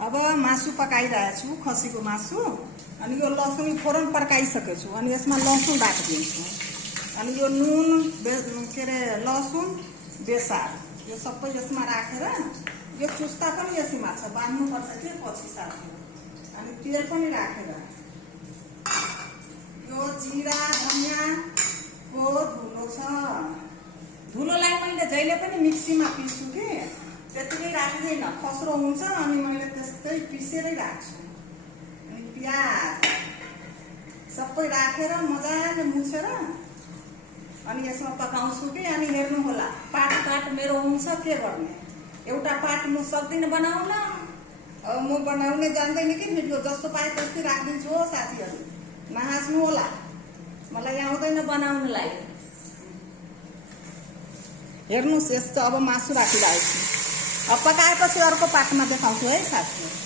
अब मासु पकाइरहेको छु, खसीको मासु। अनि यो लसुन फोरन पड्काइसकेको छु। अनि यसमा लसुन राखिदिन्छु। अनि यो नुन के अरे लसुन बेसार यो सबै यसमा राखेर यो चुस्ता पनि यसैमा छ, बान्नुपर्छ के पछि साथमा। अनि तेल पनि राखेर यो जिरा धनियाँको धुलो छ, धुलोलाई मैले जहिले पनि मिक्सीमा पिस्छु कि त्यतिकै राख्दैन, खस्रो हुन्छ। अनि मैले त्यस्तै पिसेरै राख्छु। अनि प्याज सबै राखेर मजाले मुछेर अनि यसमा पकाउँछु कि। अनि हेर्नु होला पाट मेरो हुन्छ, के गर्ने, एउटा पाट म सक्दिनँ बनाउन। म बनाउने जान्दैन कि भिडियो जस्तो पाए त्यस्तै राखिदिन्छु हो साथीहरू, नहाँस्नु होला, मलाई आउँदैन बनाउनलाई। हेर्नुहोस् यस्तो अब मासु राखिरहेको छु। अब पकाएपछि अर्को पाटमा देखाउँछु है साथीहरू।